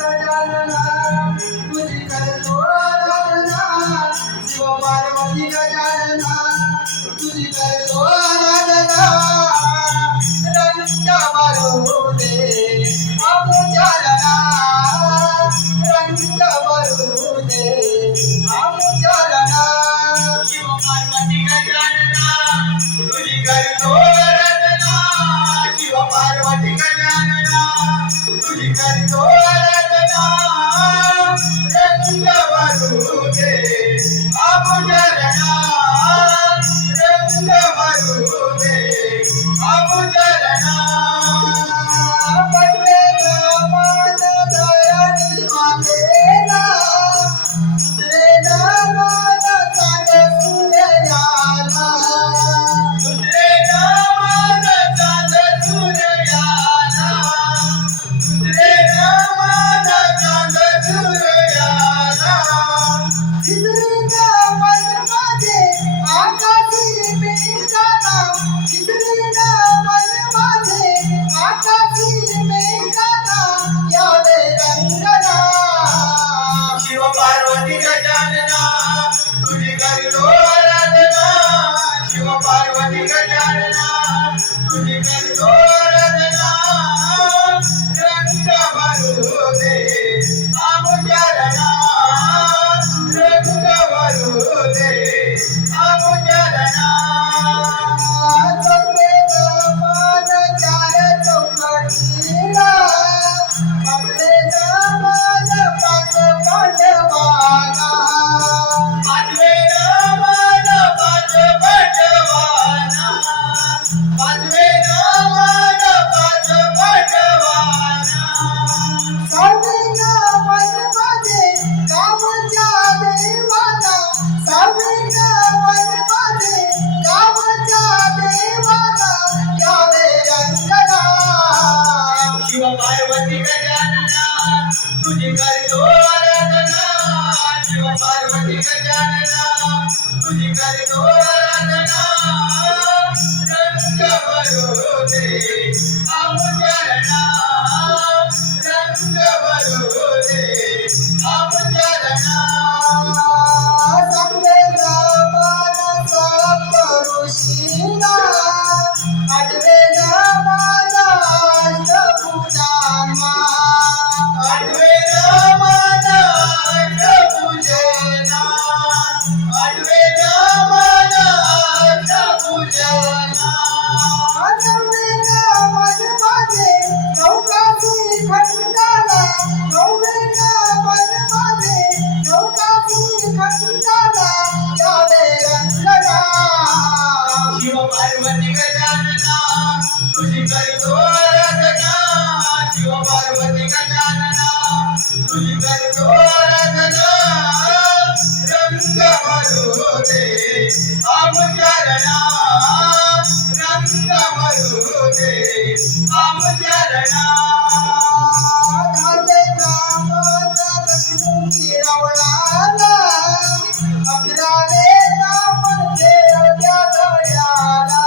गजानना तुझी करतो आराधना शिव पार्वती गजानना तुझी करतो आराधना रंग भरू दे आमुचारणा रंग भरू दे आमुचारणा शिव पार्वती गजानना तुझी करतो आराधना शिव पार्वती गजानना तुझी करतो आराधना रंग भरू दे आमुचारणा रंग भरू दे आमुचारणा पटले मान दयाळी मातेला दुसरे मान चांद सूर्याला दुसरे मान चांद सूर्याला दुसरे मान चांद सूर्याला तिसरे मन माझे आकाशी मेघाला तिसरे मन माझे आकाशी मेघाला यावे रंगना शिव पार्वती गजानना तुझी करतो आराधना शिव पार्वती गजानना तुझी करतो आराधना रंग भरू दे आमुचारणा रंग भरू दे आमुचारणा जगले मान चार चौकटीला आपले मान पाच पांडवाला पाचवे मान पाच पांडवाला पाचवे मान पाच पांडवाला सावे मन माझे गावच्या देवाला सावे मन माझे गावच्या देवाला यावे रंगना शिव पार्वती गजानना तुझी करतो आराधना शिव पार्वती गजानना तुझी करतो आराधना रंग भरू दे आमुचारणा रंग भरू दे आमुचारणा चांगले मान सप्तऋषीला आठवे मान अष्टभुजांना आठवे मान अष्टभुजांना आठवे मान अष्टभुजांना नववे मन माझे नौकासी खंडाला नववे मन माझे नौकासी खंडाला यावे रंगना शिव पार्वती गजानना तुझी करतो आराधना शिव पार्वती गजानना तुझी करतो आराधना रंग भरू दे आमुचारणा रंग भरू दे आमुचारणा घाले नामाचा लक्ष्मी रावळाला अकरावे नाम केलं त्या गड्याला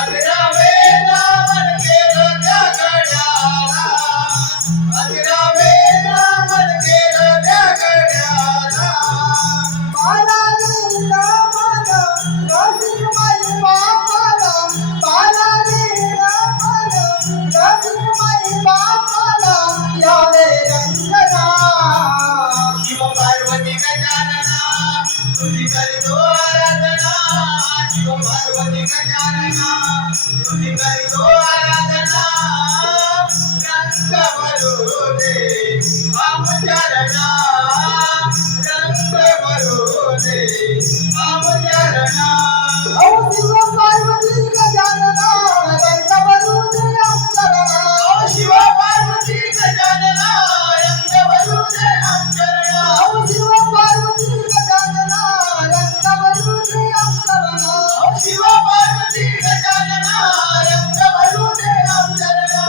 अकरावे नाम केलं त्या गड्याला अकरावे नाम केलं त्या गड्याला बालाले नामन रसिकमाई बापाला बालाले नामन रसिकमाई बापाला यावे रंगना शिव पार्वती गजानना तुझी करतो आराधना शिव पार्वती गजानना तुझी करतो आराधना रंग भरू दे आमुचारणा रंग भरू दे आमुचारणा शिव पार्वती गजानना रंग भरू दे आमुचारणा शिव पार्वती गजानना रंग भरू दे आमुचारणा शिव पार्वती गजानना रंग भरू दे आमुचारणा शिव पार्वती गजानना रंग भरू दे आमुचारणा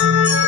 मोरया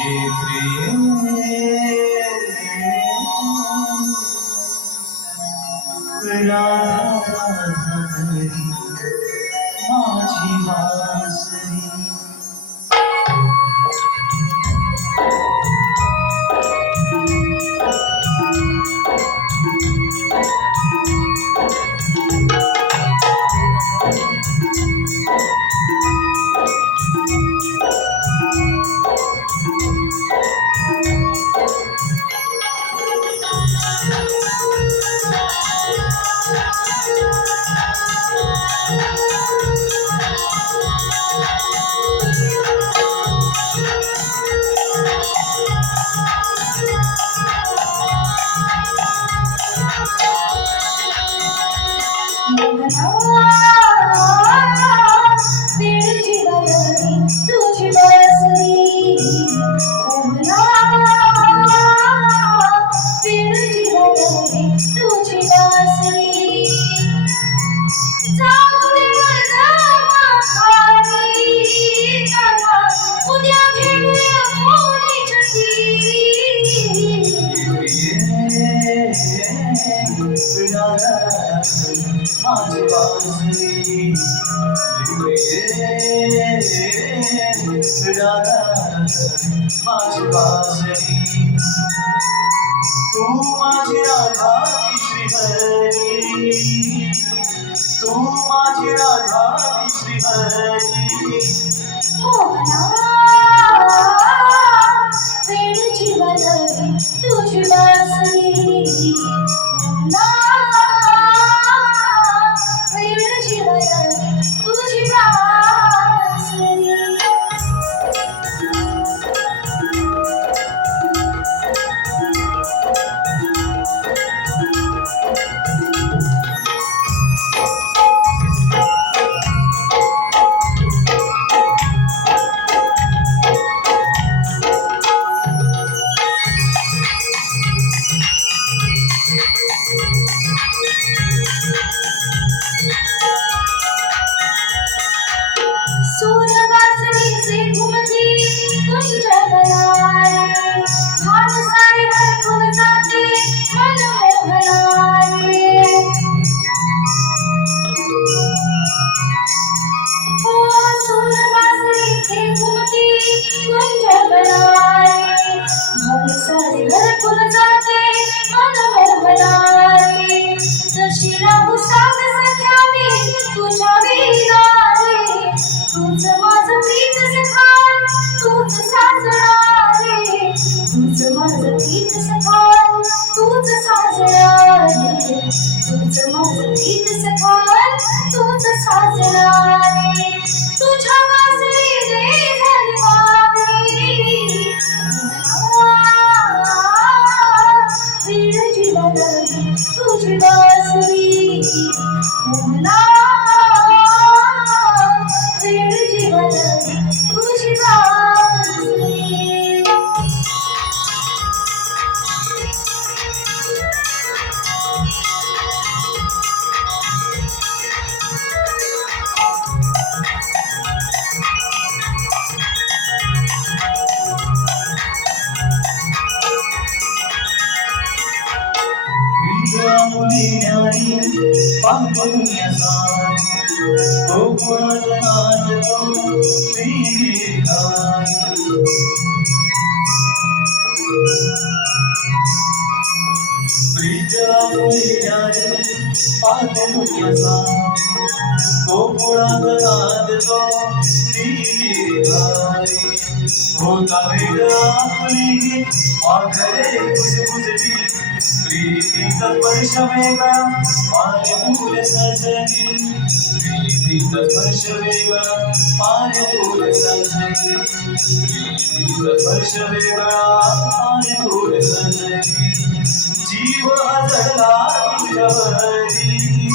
ये प्रिय राधा हरी माझी बासरी. माझी बासरी माझी बासरी. तू माझी राधा श्रीहरी, तू माझी राधा श्रीहरी. वेळची बदली तुझी बासरी. वेळची बदली तुझी बासरी. तुझी बासरी मोहना वेळची बदली तुझी बासरी. प्रीतीचा स्पर्श वेगळा माझे फूल सजनी, प्रीतीचा स्पर्श वेगळा माझे फूल सजनी, प्रीतीचा स्पर्श वेगळा माझे फूल सजनी. जीव हजला तुझ्यावरी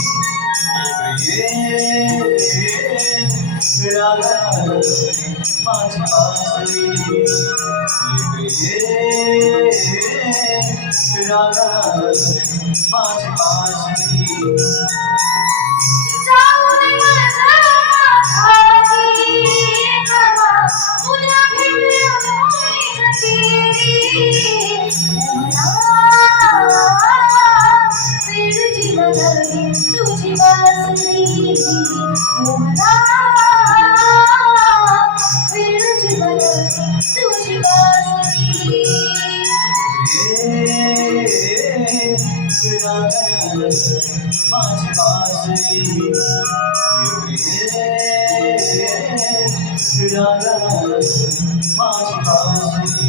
राधा माझी बासरी, राधा माझी बासरी. उद्या तुझी बासरी माझी बासरी माझी बासरी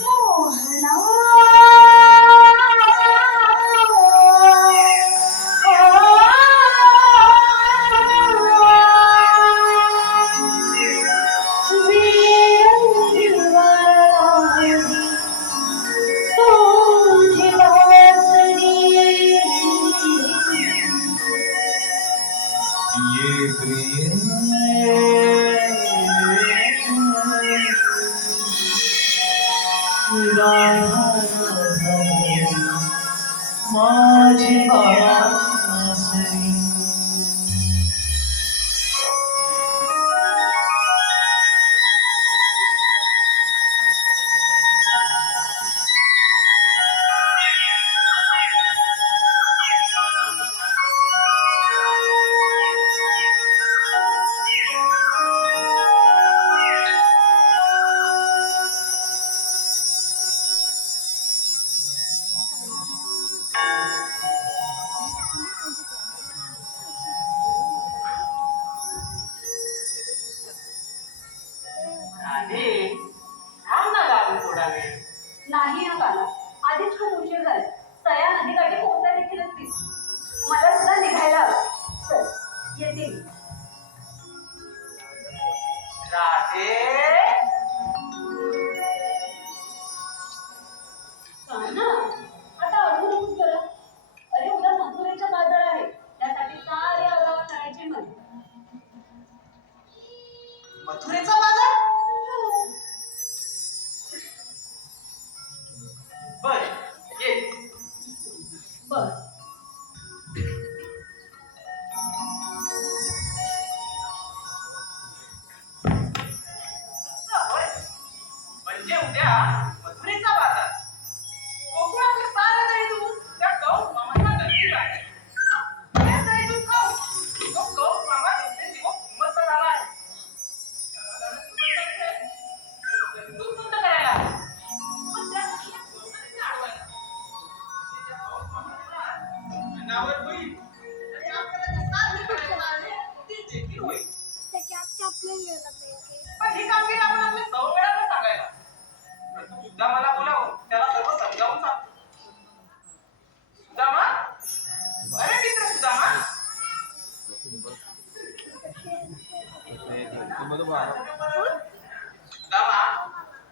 मोहना ये प्रिय माझी बासरी राधे, थांब ना गावी थोडा वेळ. नाही ना बाला, आधीच खूप उशीर झाला. सया नदीकाठी पोहोचल्या देखील असतील. मला सुद्धा निघायला हवं. चल येते मी. राधे, सांग ना, आता अडवू नकोस बरं. अरे उद्या मथुरेचा बाजार आहे, त्यासाठी सारे आवरावर करायचे मला. मथुरेचा बाजार? बर, ये. बर. होय. म्हणजे उद्या मथुरेचा बाजार. कोकणातले सारे दैदूत त्या गौस मामाच्या घरी जायचे. हे दैदूत खाऊ. तो गौस मामा दिवसेंदिवस श्रीमंत झाला आहे. त्याला दैदूत बंद करायला हवं. पण त्यासाठी या गौसाने अडवायला. त्या गौस मामाला अनावर होईल. आणि आपल्याला ते साध्य करायला आले, ते देखील होईल. पण ही कामगिरी आपण आपल्या सवंगड्याला सांगायला. सुदामाला बोलावं, त्याला सर्व समजावून सांगतो. सुदामा, अरे मित्र सुदामा, सुदामा,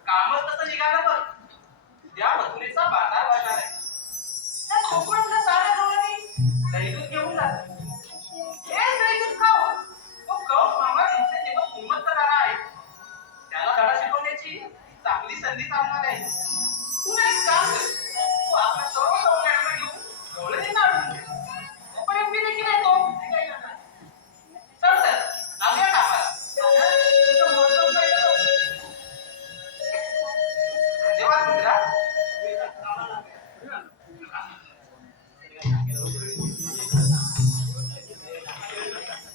कामच तसं निघालं बघ. उद्या मथुरेचा बाजार भरणार आहे. त्या कोकणातल्या साऱ्या लोकांनी दैदूत घेऊन जातात. हे दैदूत खाऊ. तो गौस मामा दिवसेंदिवस श्रीमंत झाला आहे. त्याला धडा शिकवण्याची चांगली संधी साधणार आहे. तू ना एक काम कर. तू आपल्या सर्व सवंगड्यांना घेऊन गवळणी काढून घे. तोपर्यंत मी देखील येतो. चल तर, लागूया कामाला. धन्यवाद मित्रा.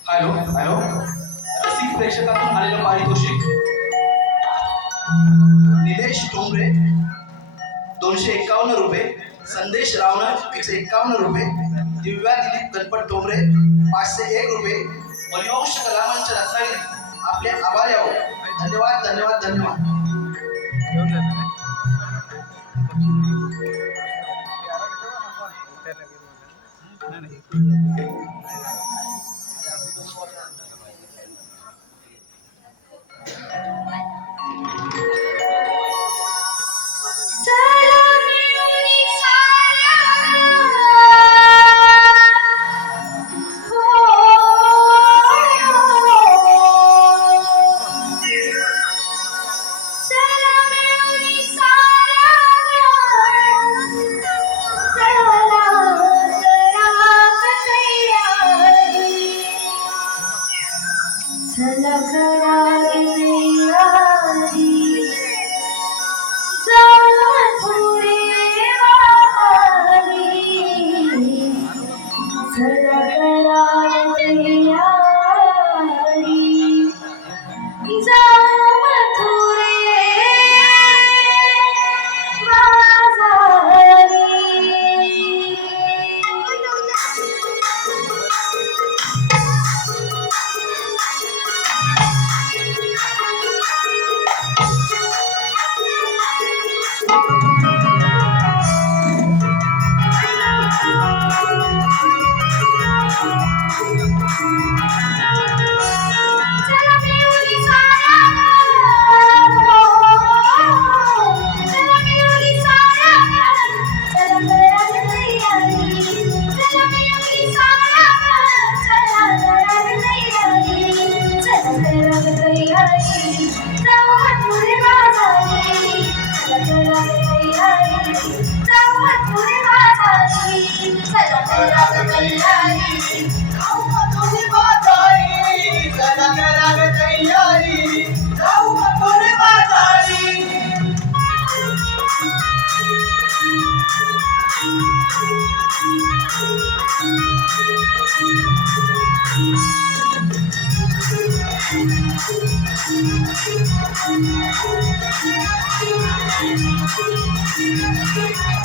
हॅलो हॅलो रसिक प्रेक्षकातून आलेलं पारितोषिक निलेश ठोंबरे 251 रुपये, संदेश रावणर 151 रुपये, दिव्या दिलीप गणपत ठोंबरे 501 रुपये, हरिवंश कलामंच रत्नागिरी आपले आभारी आहोत. धन्यवाद धन्यवाद धन्यवाद. चला जाऊ मथुरे बाजारी चला करा ग तयारी जाऊ मथुरे बाजारी चला करा ग तयारी जाऊ मथुरे बाजारी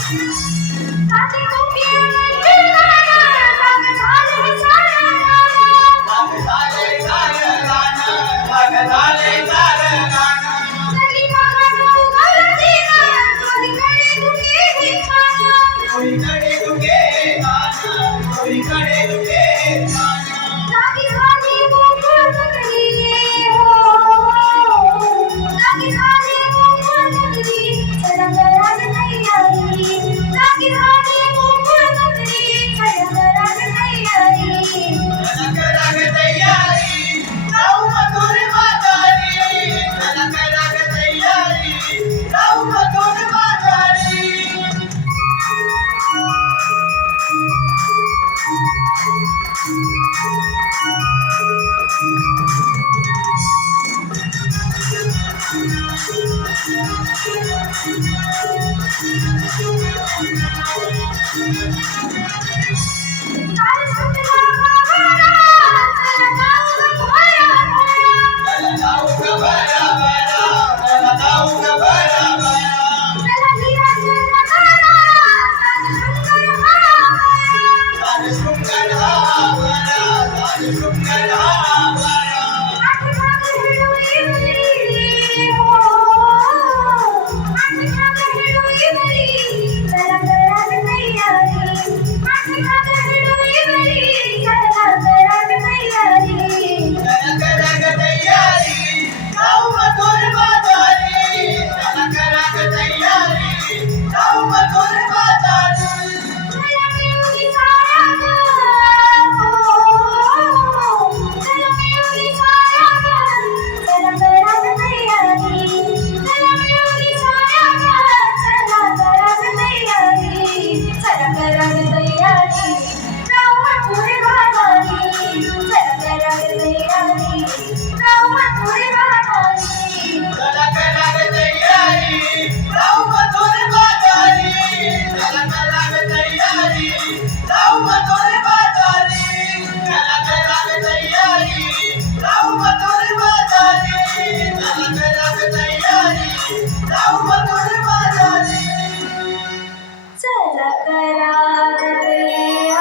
काठी कुंकी गाणं गाग झाले सारं भाग झाले सारं गाणं भाग झाले सारं गाणं सगळी महानू गलतीनं कोणीकडे गुगे हे गाणं कोणीकडे तुझे गाणं कोणीकडे तुझे गाणं लागी झाली गोकुळ नगरी हो लागी झाली गोकुळ नगरी चला करा ग तयारी लागी झाली गोकुळ नगरी चला करा ग तयारी चला करा ग तयारी जाऊ मथुरे बाजारी चला करा ग तयारी जाऊ मथुरे बाजारी काल सुटला गावाला चला जाऊ ग भोरा भोरा चला जाऊ ग बरा बरा चला जाऊ ग बरा बरा चला गिराच्या नगारा साज शृंगार हा राजशृंगार हा बरा राजशृंगार हा बरा आठवण हिडोई हो आठवण हिडोई चला करा ग तयारी आठवण हिडोई चला करा ग तयारी चला करा ग तयारी जाऊ मथुरे बाजारी चला करा ग तयारी जाऊ मथुरे बाजारी चला मिळून साऱ्या चला मिळून साऱ्या चला करा ग तयारी चला मिळून साऱ्या चला करा ग तयारी चला करा ग तयारी जाऊ मथुरे बाजारी चला करा ग तयारी जाऊ मथुरे बाजारी चला करा ग तयारी जाऊ मथुरे बाजारी चला करा ग तयारी जाऊ मथुरे बाजारी चला करा ग तयारी जाऊ मथुरे बाजारी चला करा ग तयारी जाऊ मथुरे बाजारी चला करा ग तयारी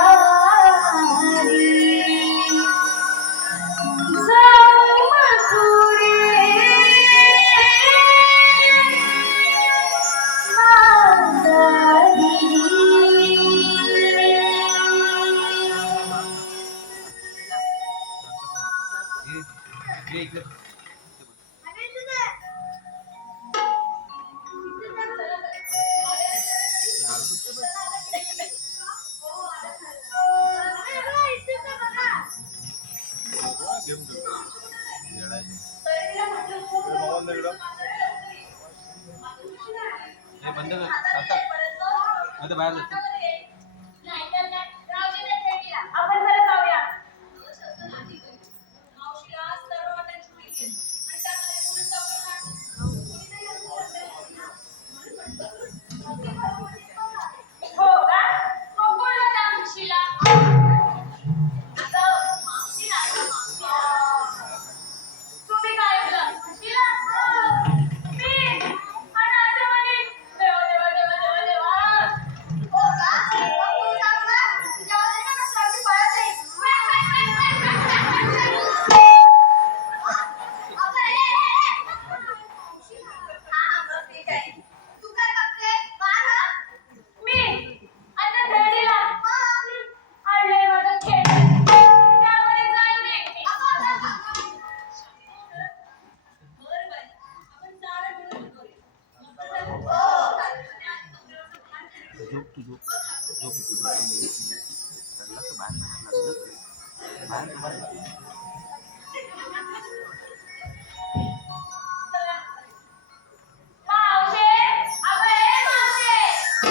जाऊ मथुरे बंद कर आता बाहेर जातो आपण जरा जाऊया हो का मग बोलवा त्या मावशीला तुम्ही काय बोला मावशीला मी आणि आता म्हणे देवा देवा देवा देवा देवा हो का मग तू सांग ना तुझ्या वडिलांना कशावरती पळत आहे मी आता धडीला आणलंय माझं खेळ त्यामध्ये जाईल मी झोप तू झोप झोप बाहेर मावशे अगं ए मावशे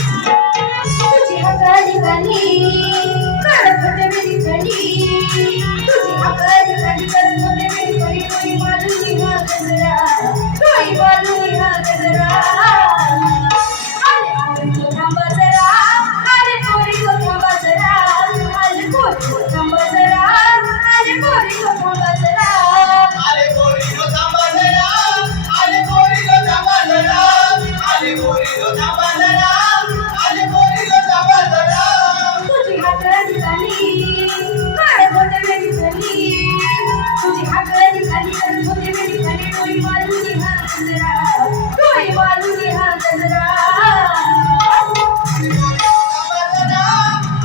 तुझी हाताली गाणी काढत होते मी खडी तुझी हाताली गाणी करत होते मी खडी कोई मालुनी हा गजरा कोई मालुनी हा गजरा आले पोरी तो थांबा जरा आले पोरी तो थांबा जरा आले पोरी तो थांबा जरा आले पोरी तो थांबा जरा आले पोरी तो थांबा जरा आले पोरी तो थांबा जरा आले पोरी तो थांबा जरा आले पोरी तो थांबा जरा तुझी हाताली गाणी काढत होते मी खडी तुझी हाताली गाणी करत होते मी खडी कोई मालुनी हा गजरा कोई मालुनी हा गजरा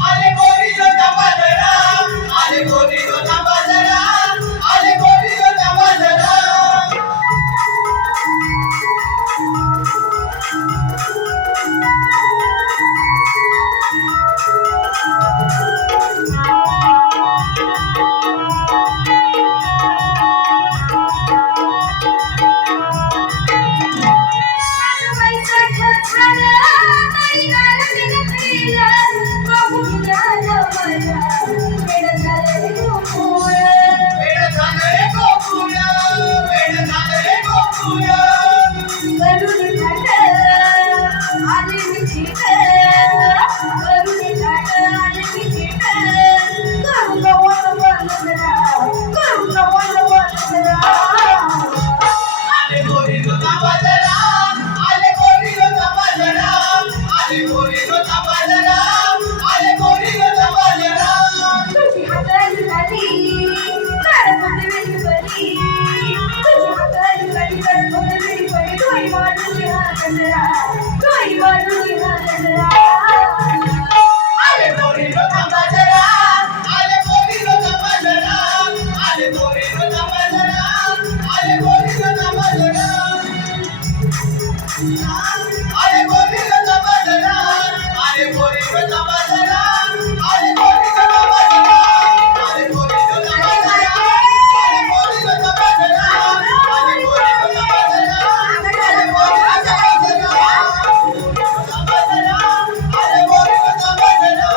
आले पोरी तो थांबा जरा आले पोरी तो थांबा जरा आले पोरी तो थांबा जरा वेड झालं रे गोकुळ वेड झालं रे गोकुळ आले पोरी तो थांबा जरा आले पोरी तो थांबा जरा आले पोरी तो थांबा जरा आले पोरी तो थांबा जरा आले पोरी तो थांबा जरा आले पोरी तो थांबा जरा आले पोरी तो थांबा जरा आले पोरी तो थांबा जरा आले पोरी तो थांबा जरा आले पोरी तो थांबा जरा आले पोरी तो थांबा जरा आले पोरी तो थांबा जरा आले पोरी तो थांबा जरा आले पोरी तो थांबा जरा आले पोरी तो थांबा जरा आले पोरी तो थांबा जरा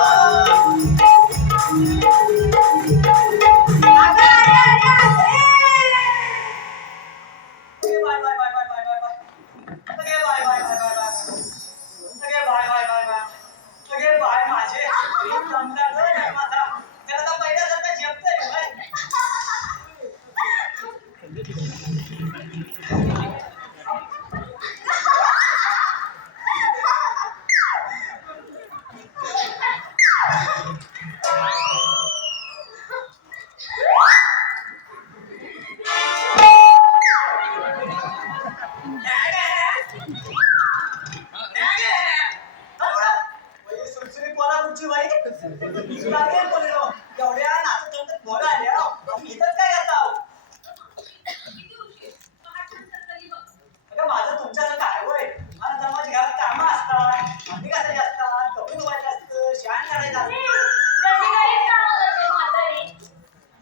माझं तुमच्या काय होय मला जमाची घरात कामं असतात आम्ही कसं असतात कपडे धुवायचं असतं शाण काढायचं असतं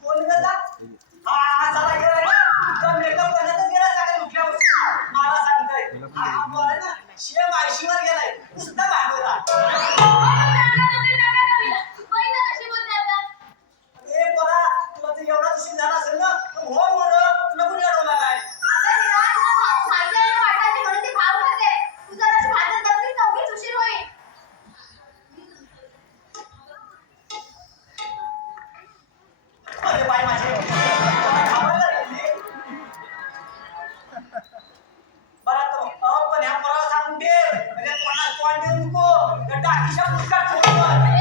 कोण करता हा चला गेला ना मेकअप करण्यातच गेला सकाळी उठल्यापासून मला सांगतोय हा बोला ना शेम आयशीवर गेलाय नुसता भांडवला ए पोरा तुला तर एवढा उशीर झाला असेल ना हो बरं तुला कोणी अडवला नाही अरे बाय माझे थांबायला लागली. बरं तर पण ह्या पोराला सांगून दे म्हणजे कोणाला तोंड देऊ नको त्या टाकीच्या पुस्तकात ठेवून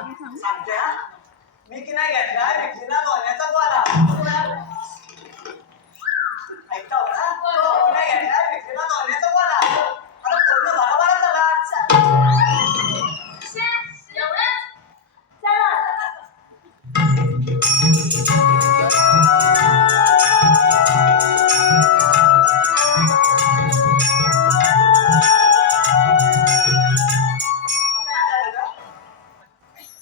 सांगते हा. मी की नाही घेतला विकलीला लोण्याचा गोळा. ऐकता हो ना? मी नाही घेतला विकलीला लोण्याचा गोळा. आता पूर्ण भराभरा चला. एवढंच चला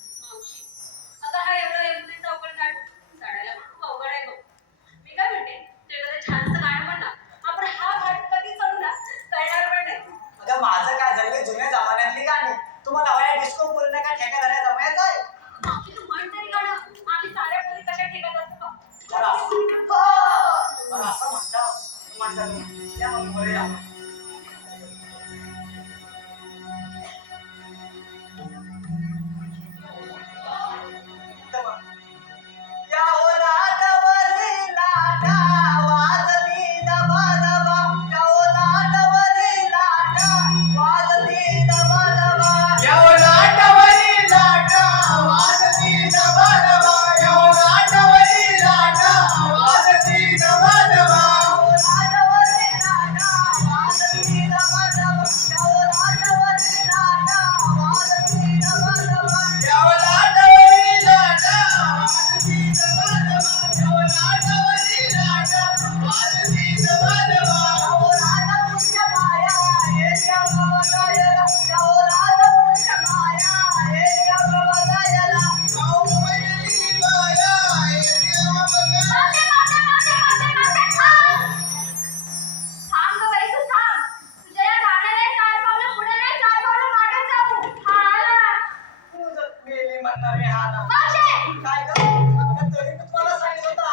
आता हा एवढा एमसीचा आपण काढू चढायला खूप अवघड आहे बघ. मी काय म्हणते ते एखादं छानसं गाणं म्हण ना. आपण हा घाट कधी चढू ना कळणार पण नाही. अगं माझं काय झालं जुन्या जमान्यातली गाणी तुम्हाला हवया डिस्को बोलण्या का ठेकेदाऱ्या जमायचं आहे. मावशी तू म्हण तरी गाणं. आम्ही साऱ्या पोरी कशा ठेकत असतो बघ. चला. मला असं म्हणतात या मग बरे या. या ओलाटावरी लाटा वाजती दबा दबा. या ओलाटावरी लाटा वाजती दबा दबा. या ओलाटावरी लाटा वाजती दबा दबा. या ओलाटावरी लाटा वाजती दबा दबा. ओलाटावरी लाटा वाजती दबा दबा. या ओलाटावरी लाटा वाजती दबा दबा. या ओलाटावरी लाटा वाजती दबा दबा. या ओलाटावरी लाटा वाजती दबा दबा. या ओलाटावरच्या माया येत्या बघायला. या ओलाटावरच्या माया येत्या बघायला. गाव पहिली माया येत्या बघायला. थांब गं बाई तू थांब. तुझ्या या गाण्याला चार पावलं पुढे नाही चार पावलं मागे जाऊ. हा आला. तुझं मेली म्हणणारे हा ना. मावशी काय ग? अगं तरी मी तुम्हाला सांगितलं होतं.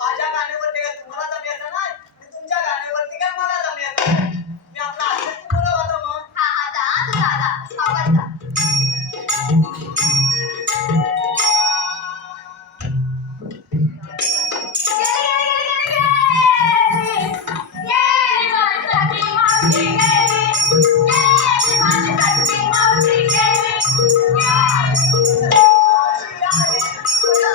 माझ्या गाण्यावरती काय तुम्हाला जम यायचं नाही. आणि तुमच्या गाण्यावरती काय मला जम यायचं नाही. मी आपला हास्याची मुलं होतो मग. हा हा जा तू दादा आवाज जा. मावशी आली तुला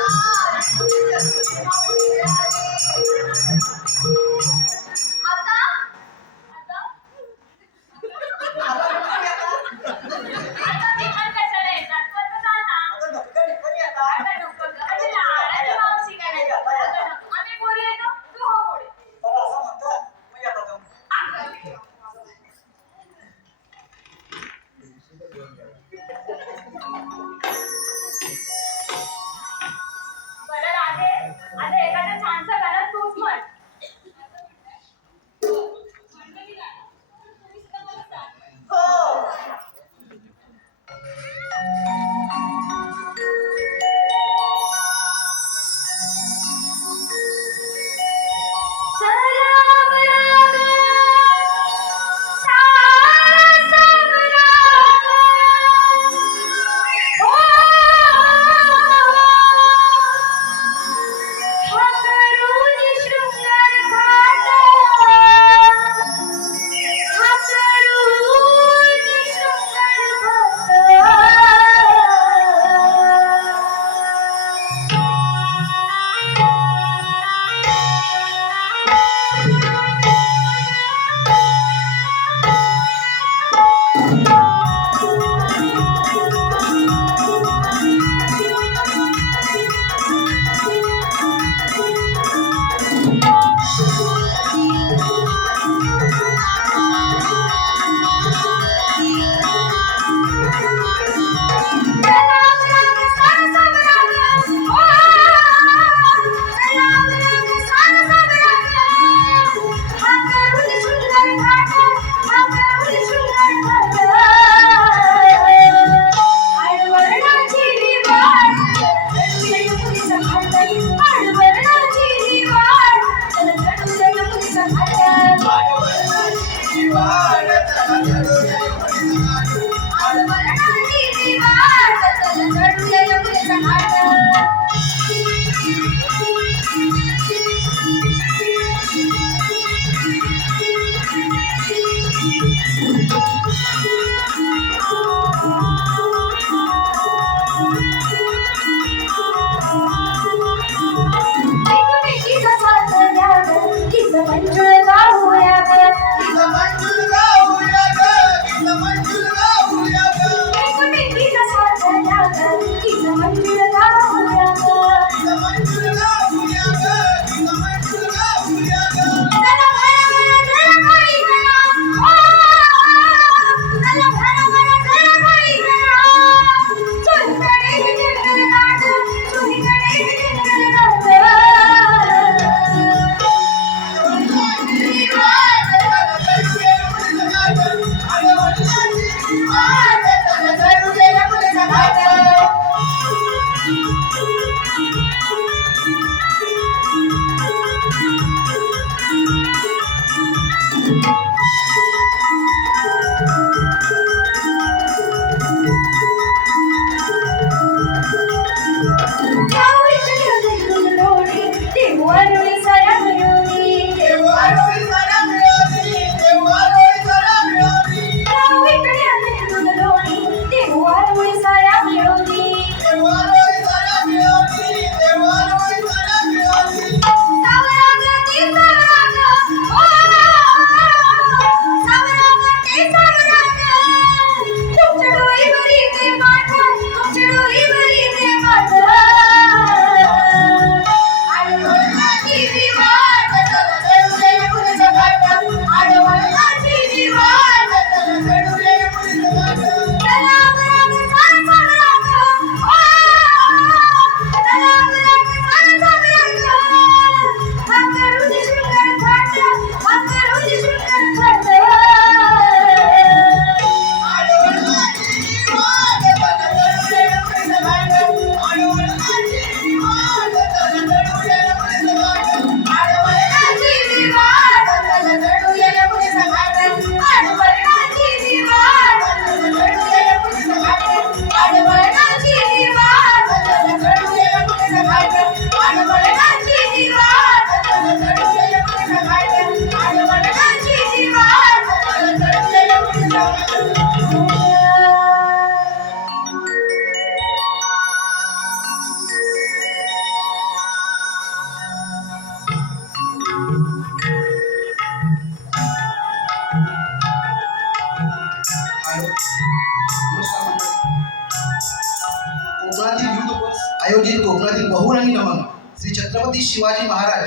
आयोजित कोकणातील बहुरंगी नमन श्री छत्रपती शिवाजी महाराज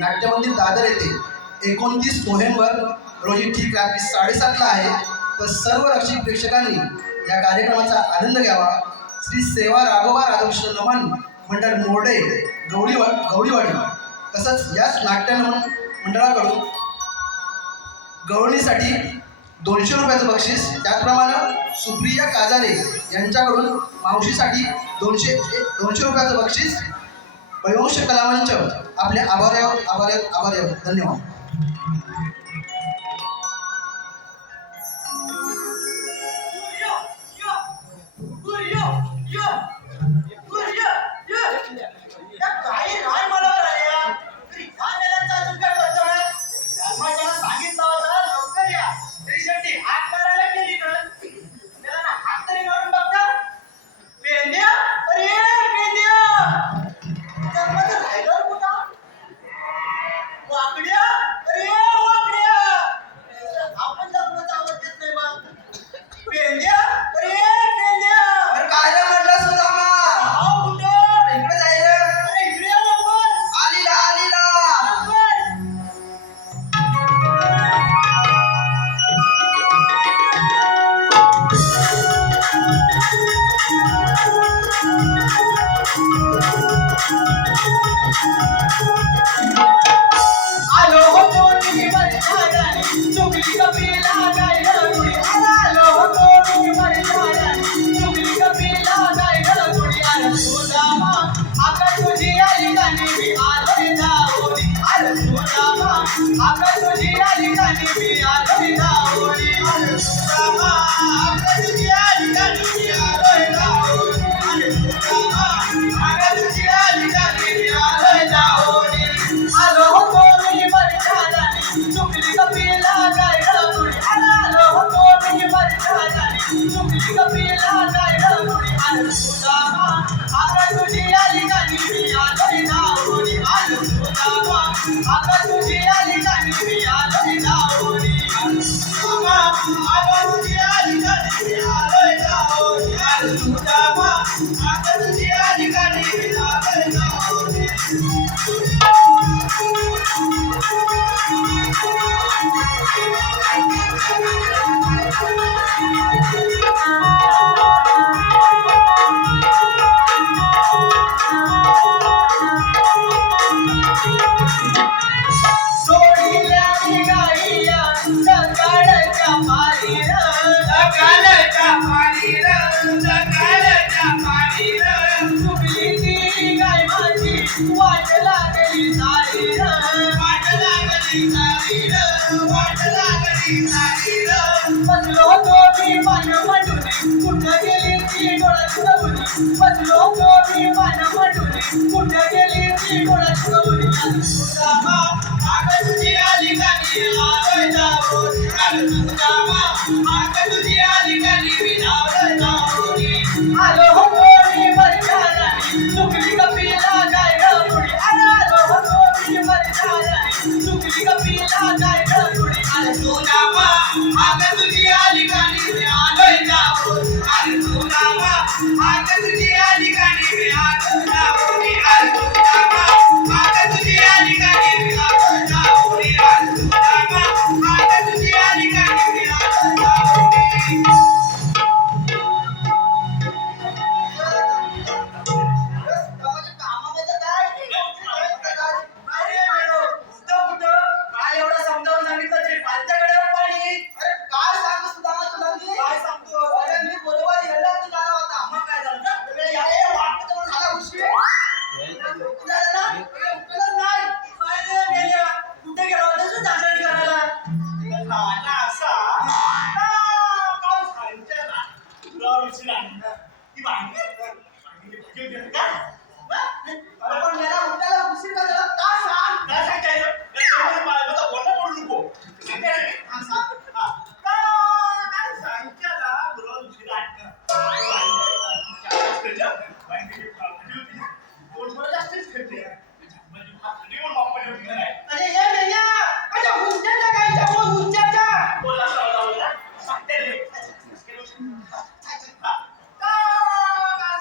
नाट्यमंदिर दादर येथे 29 नोव्हेंबर रोजी ठीक रात्री 7:30 ला आहे. तर सर्व रसिक प्रेक्षकांनी या कार्यक्रमाचा आनंद घ्यावा. श्री सेवा राघोबा राधाकृष्ण नमन मंडळ मोर्डे गवळीवाडी तसंच याच नाट्य नमन मंडळाकडून गवळणीसाठी 200 रुपयाचं बक्षीस, त्याचप्रमाणे सुप्रिया काजारे यांच्याकडून मावशीसाठी 200 रुपयाचं बक्षीस. वैवंश कलामंच आपले आभार. धन्यवाद.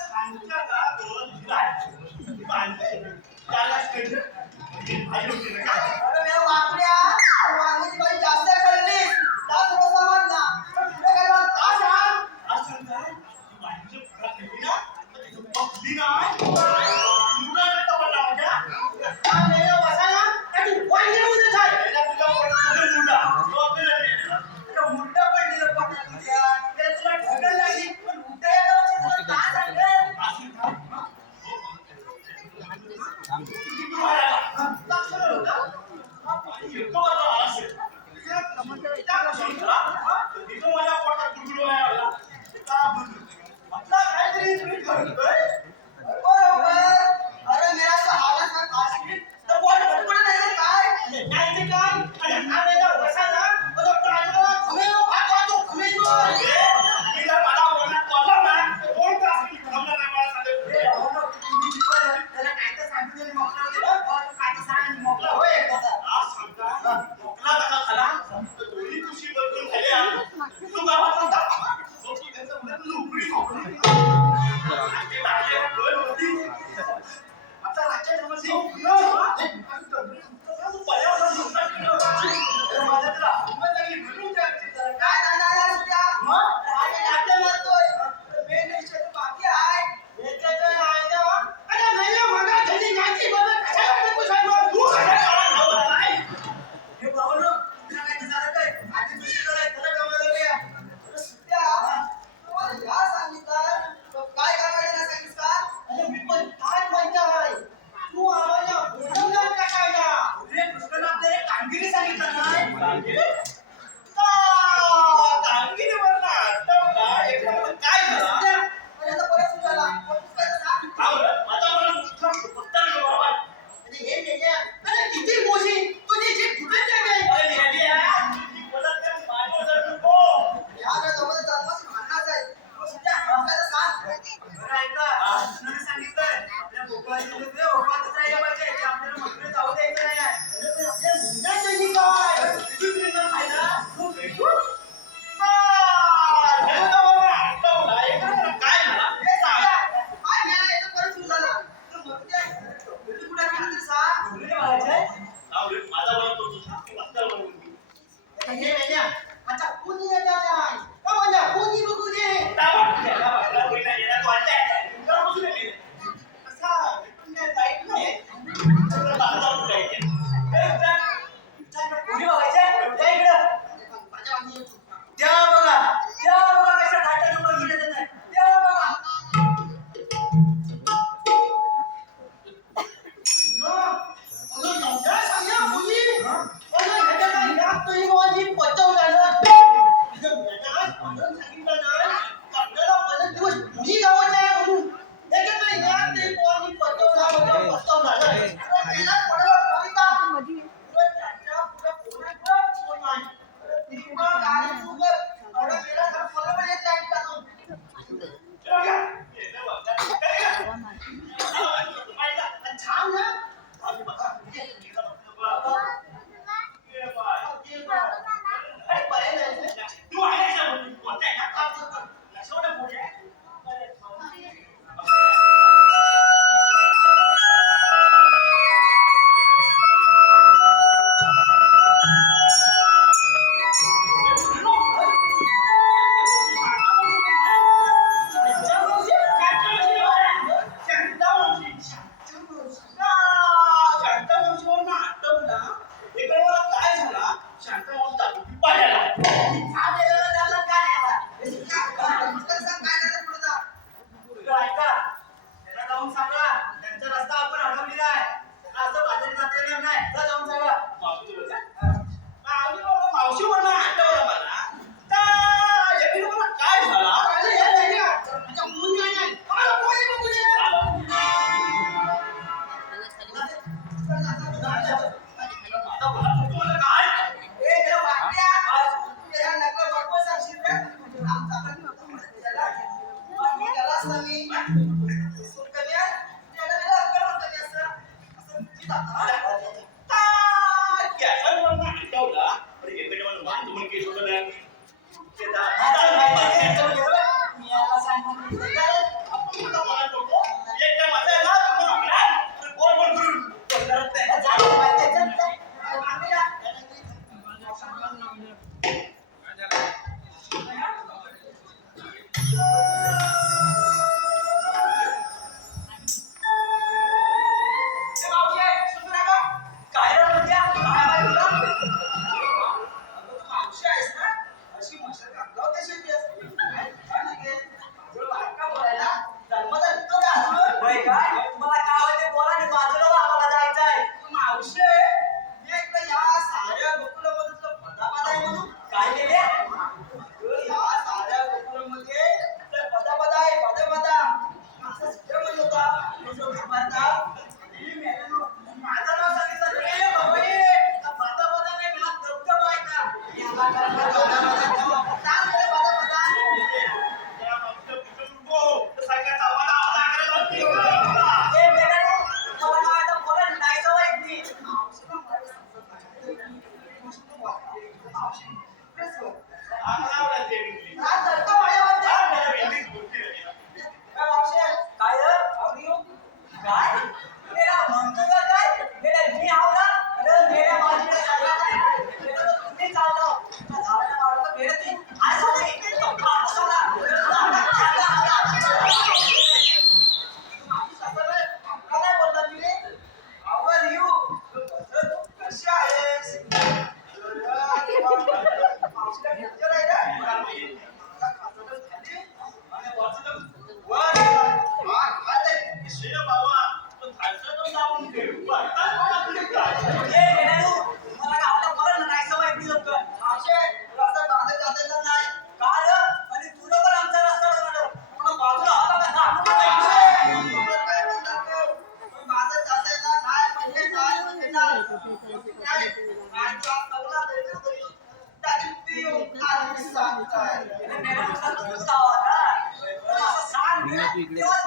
सांगितलं का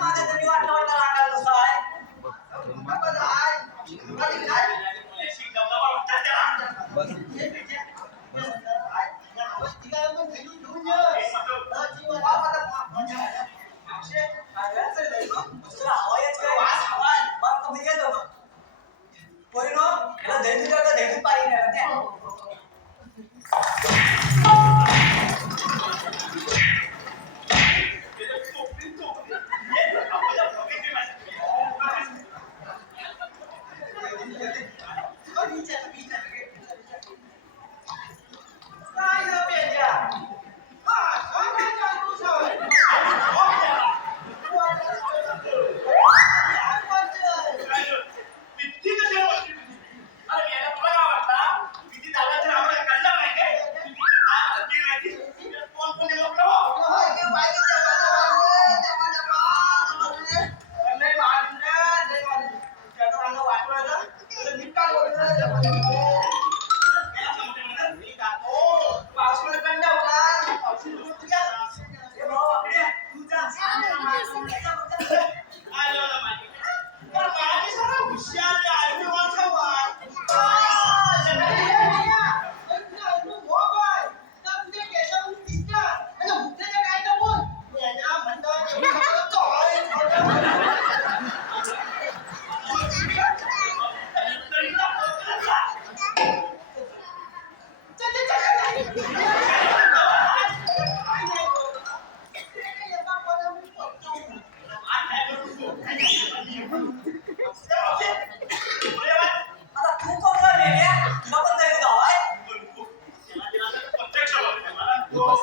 माझ्या तुम्ही वाटलं वाटलं रांगायला कसं आहे बस बसा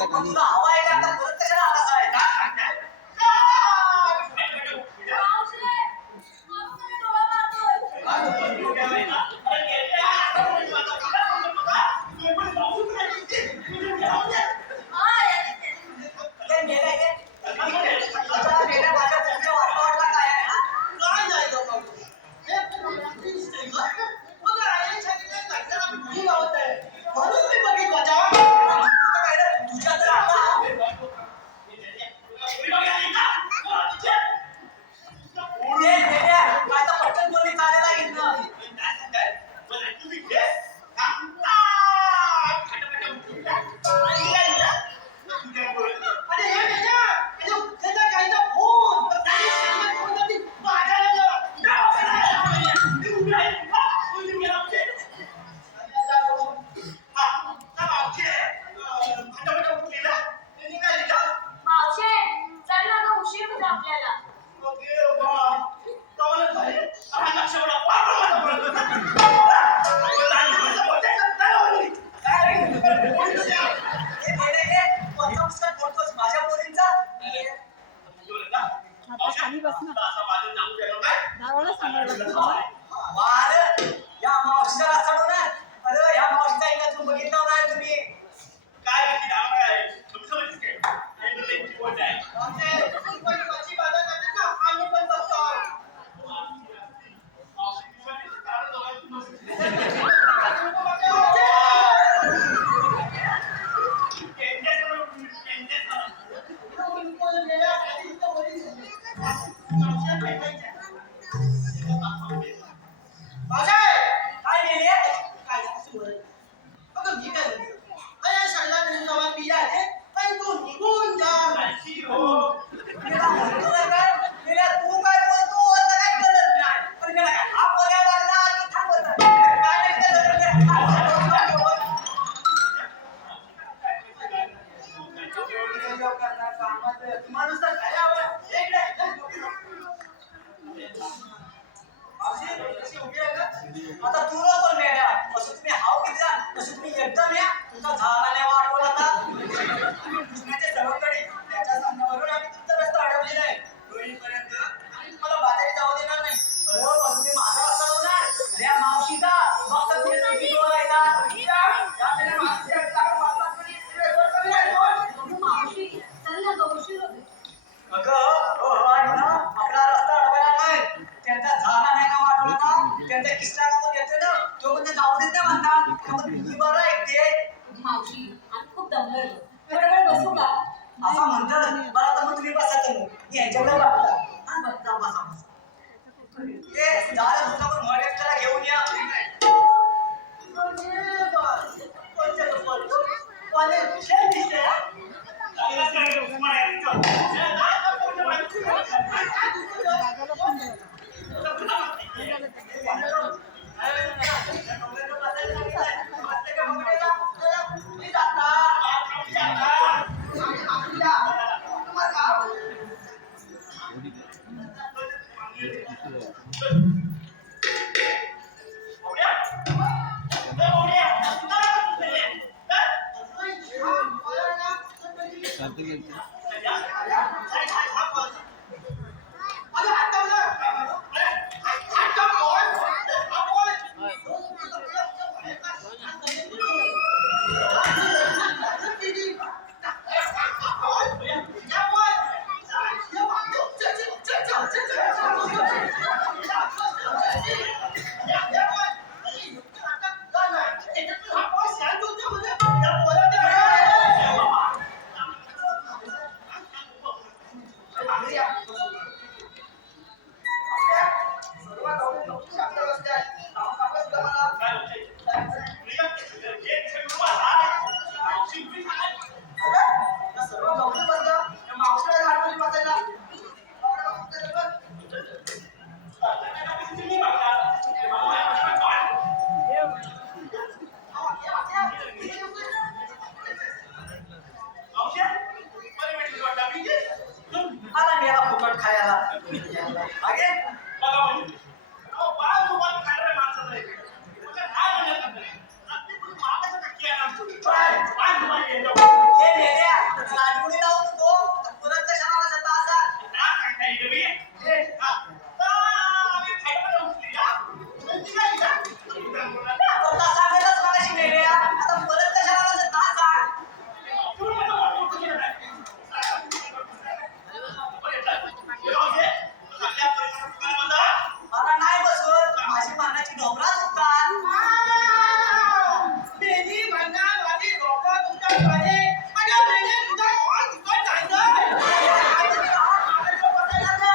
खाली मावशी, मावशी डोळा मारतोय. हा, येते. मावशी, चल ना गं, उशीर होतो आपल्याला. माझ्या पोरींचा आता खाली बस ना दाराला सांगायला वार या मावशीला असं ना अरे या मावशीचा इकडे तू बघितलं नाही तुम्ही काय नेले मेला म्हणतो नाही काय मेला तू काय बोलतो आता काय कळत नाही पण मेला काय हा बोलायला लागला की थांबत नाही काय नाही केलं माणूस तर काय आवड आता तू पण मेल्या असं तुम्ही हाव किती जा तसं तुम्ही एकदम या तुमचा झाला नाही वाटवला आता कृष्णाच्या जवळकडे त्याच्या सांगण्यावरून आम्ही तुमचा रस्ता अडवलेला आहे होईपर्यंत आम्ही तुम्हाला बाजारी जाऊ देणार नाही अरे मग तुम्ही माझा रस्ता होणार या मावशीचा मग तर तुम्ही किती बोलायचा या मेल्या मावशीच्या टाकून वाचतात तुम्ही मावशी, चल ना गं, उशीर होतो. आपला रस्ता अडवायला नाही त्यांचा झाला नाही का वाटवला ना त्यांच्या किस्सा कामून येते ना तो म्हणजे जाऊ देत नाही म्हणता बरं ऐकते मावशी, आम्ही खूप दमलोय. थोडा वेळ बसू का? चालतं गेलं आला मेला फुकट खायला आगे हे मेल्या राजमुडी लावून तो तुरंत कशाला जाता असा आता सांगतच मगाशी मेल्या आता परत कशाला जाता असा मला नाही बसवत माझी मानाची ढोबळा दुखतात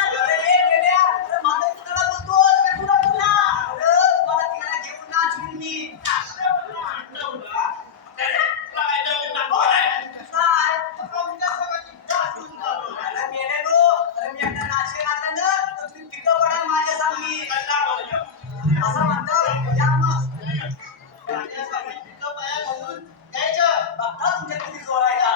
अरे ए मेल्या अरे माझं कुणाला बोलतोस मी कुणा तुला अरे तुम्हाला तिला घेऊन नाचवीन मी काय अरे मेले नो अरे मी एकदा नाचले लागलं ना तर तुम्ही पिकं पडाल माझ्या सामनी असं म्हणतो या मग बघता तुमच्या किती जोर आहे का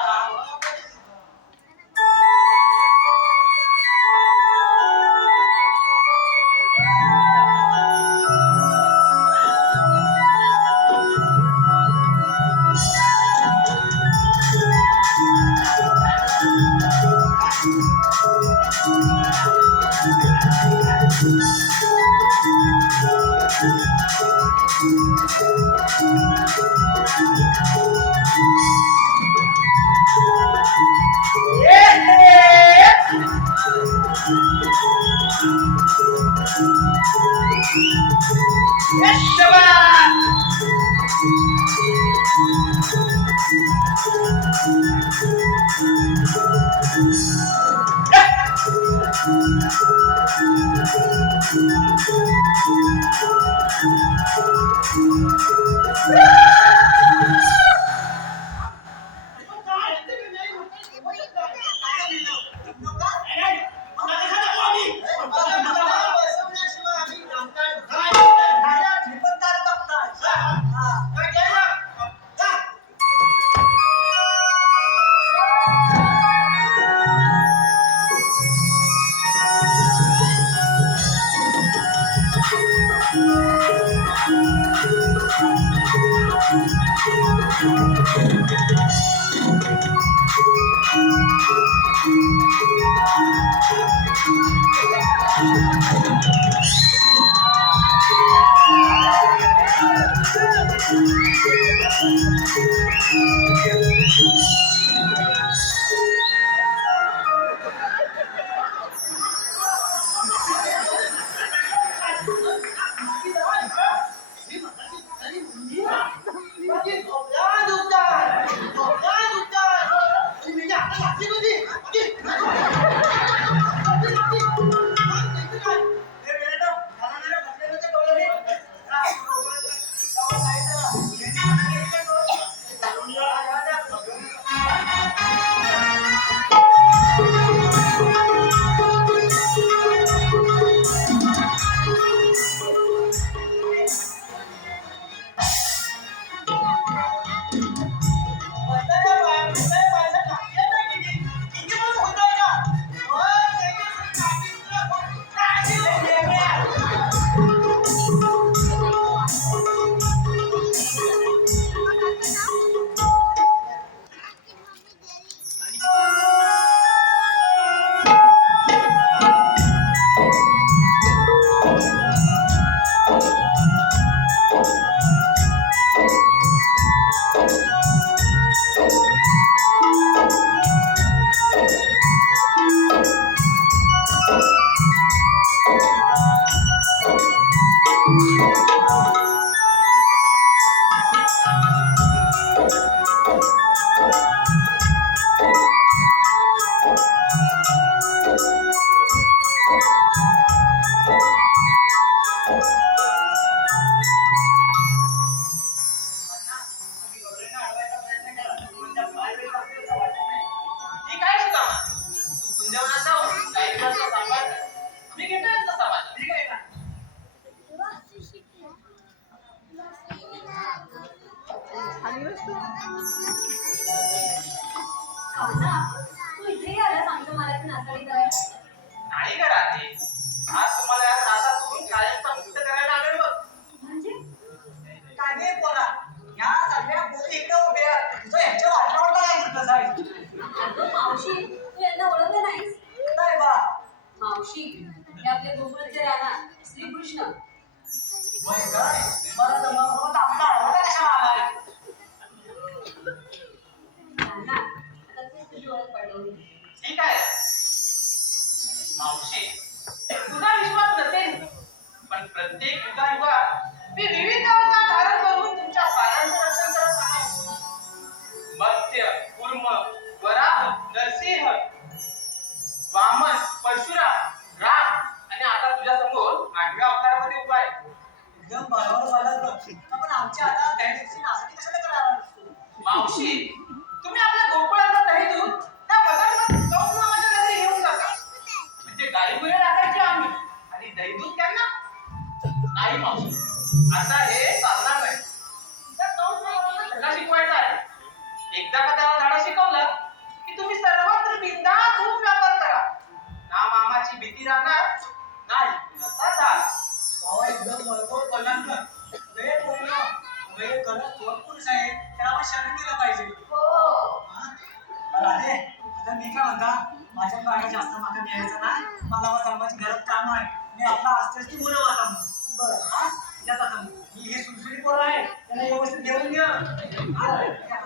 हे आपले गोकुळचे राणा श्रीकृष्ण. होय काय? मला तर मग आपला आवडता कशाला आलाय? राणा, आता तूच तुझी ओळख पडवली. ठीक आहे मावशी, तुझा विश्वास नसेल पण प्रत्येक युगायुगात मी विविध अवतार धारण करून तुमच्या प्राणांचं रक्षण करत आहे. मत्स्य, कूर्म, वराह, नरसिंह, वामन, परशुराम, राम आणि आता तुझ्या समोर 8व्या अवतारामध्ये उभा आहे. एकदम बरोबर बोललात. आपण आमच्या आता बँकेची नासाडी कशाला करायला? मावशी, तुम्ही आपल्या गोकुळाचा दही दूध त्या मगरमध्ये कंस नावाच्या नगरी घेऊन जाता. म्हणजे गाई गुरे राखायची आम्ही आणि दही दूध त्यांना नाही मावशी. आता हे चालणार नाही. त्या कंस नावाला धडा शिकवायचा आहे. एकदा का त्याला धडा शिकवला की तुम्ही सर्वत्र बिनधास्त खूप व्यापार करा. ना मामाची भीती राहणार नाही नसा झाला. बाबा एकदम बरोबर बोललात. लय बोललो. लय खरंच थोर पुरुष आहे. त्याला आपण शरण केलं पाहिजे. हो. हा? राधे, आता मी काय म्हणता, माझ्या बाहेर जास्त मागं घ्यायचं नाही. मला माझ्या धर्माची गरज काम आहे. मी आपला असतेच ती मुलं वाटा मग. बरं हा? यात आता ही ही सुलसुली पोरं आहे. त्याला व्यवस्थित घेऊन घ्या. हा? या.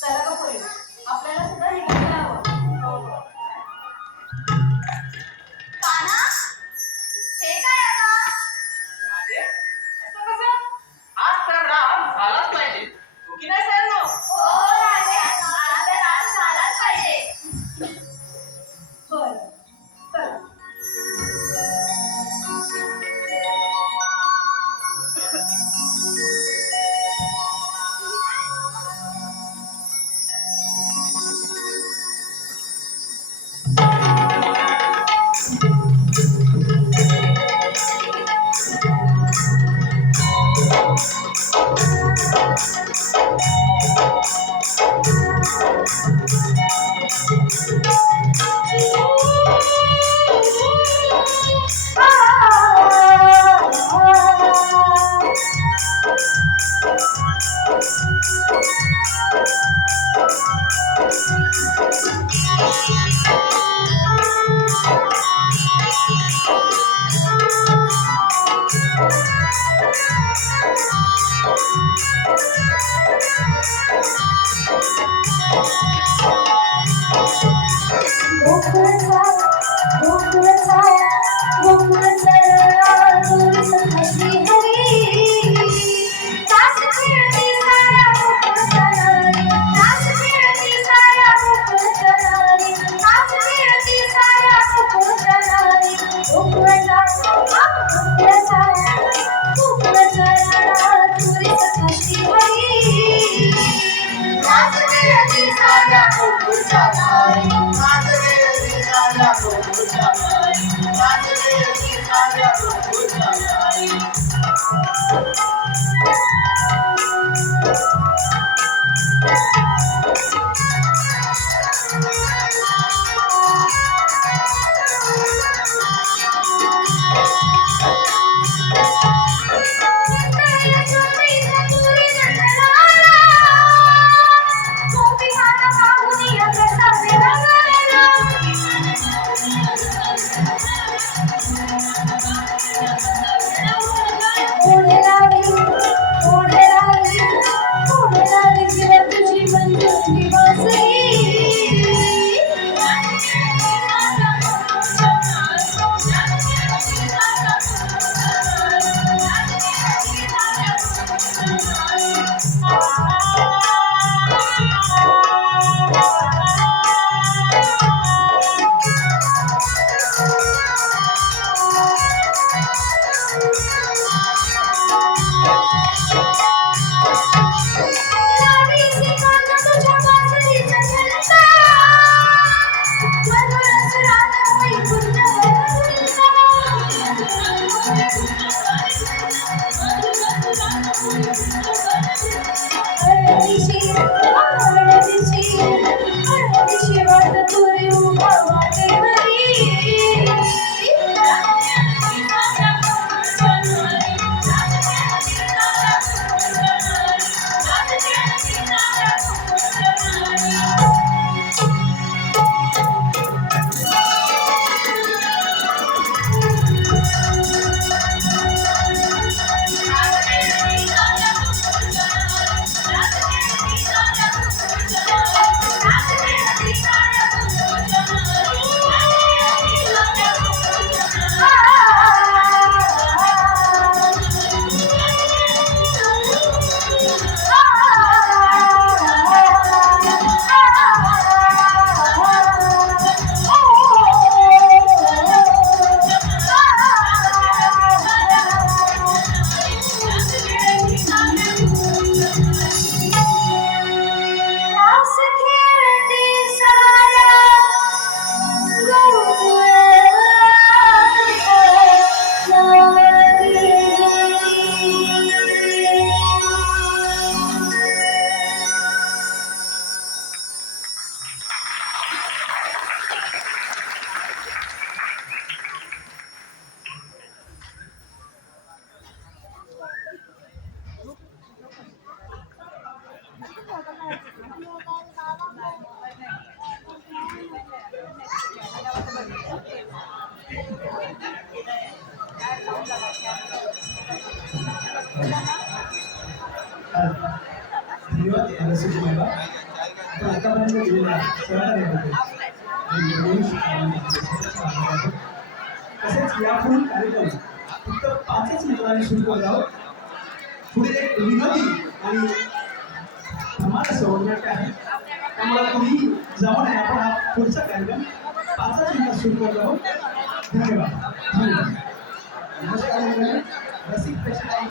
चला का पोरी, आपल्याला सुद्धा निघायला हवं. कान्हा, हे काय आता? राधे, असं कसं? आज तर राम झालाच पाहिजे. हो की नाही सयानो? हो राजे, आज तर आज झालाच पाहिजे. बरं, चला. Thank you. धन्यवाद रसिक महिला आपण आतापर्यंत दिलेल्या सहकार्याबद्दल आणि नवीन शिकवण्याबद्दल सर्वांचा आभार आहे. तसेच यापुढील कार्यक्रम फक्त 5च मिनिटांनी सुरू करत आहोत. पुढे एक विनोदी आणि धमाल सोडण्यात आहे, त्यामुळे तुम्ही जाऊ नये. आपण हा पुढचा कार्यक्रम 5च मिनिटात सुरू करत आहोत. धन्यवाद. नमस्कार मंडळी. रसिक प्रेक्षकांना